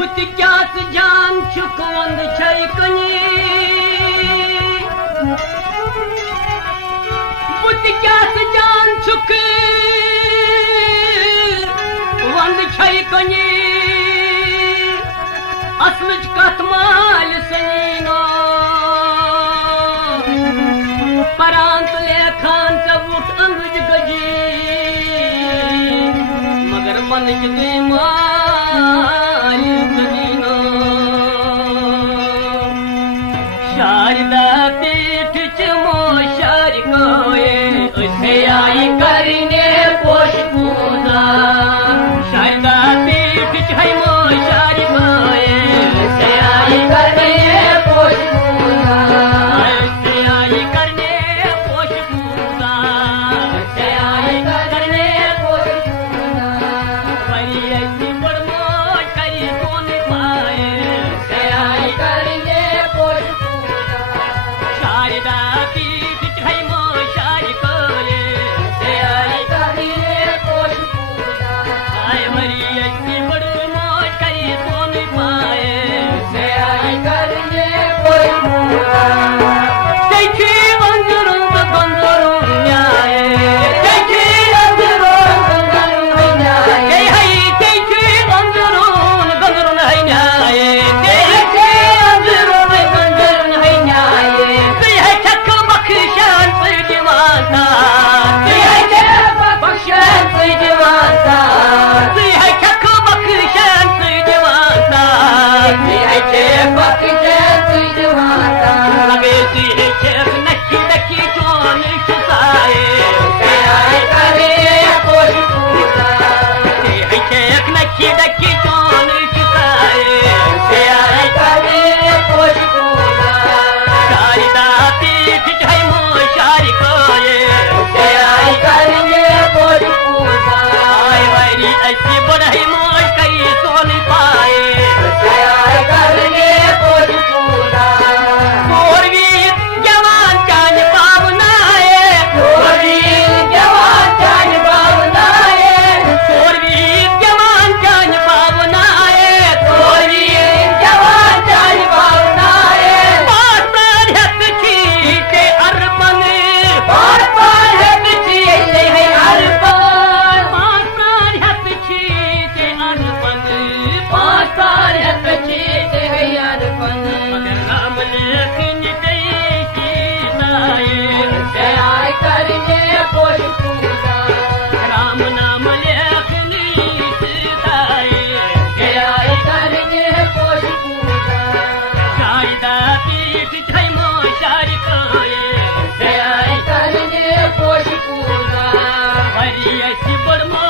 बुत क्यास जान चुकवंद छई कनी बुत क्यास जान चुक वंद छई कनी असलच कतमाल सनीनो परांत लेखान सबूत अंगज गजी मगर मन च माल सनीनो शारदा पीठ च मोशार कोए उसे आई करने पोष पूजा शारदा पीठ च है मोशार कोए उसे आई करने पोष पूजा उसे आई करने पोष पूजा उसे आई करने पोष पूजा परी ऐसी बड़मो करी कौन पाए उसे आई करने पोष पूजा शारदा पीठ च है मोशार कोए उसे आई करने पोष पूजा आय मरी ऐसी बड़मो करी कौन पाए उसे आई करने पोष पूजा देखी बंदरों न्याय देखी बंदरों न्याय है देखी बंदरों है न्याय देखी बंदरों है न्याय है चक बख्शान से दीवाना है चक बख्शान से दीवाना है चक बख्शान से दीवाना है चक बख्शान से दीवाना लगे सी चक नक्की नक्की चोन छुसाए से आए करे पोष पूजा है चक नक्की नक्की चोन छुसाए से आए करे पोष पूजा शारदा पीठ च है मोशार कोए से आए करे पोष पूजा आय वरी ऐसी बड़ई मोश कई सोन पाए से आए करे पोष पूजा गोरवी जवान चान पावनाए गोरवी जवान चान पावनाए गोरवी जवान चान पावनाए गोरवी जवान चान पावनाए पार पर हत छी के अर्पण पार पर हत छी है अर्पण पार पर हत छी के अर्पण पार पर हत छी है अर्पण मगर राम लेखन देखी नाए से आए करने पोष पूजा राम नाम लेखन सीताए से आए करने पोष पूजा शारदा पीठ छै मोशार कोए से आए करने पोष पूजा हरि ऐसी बड़मो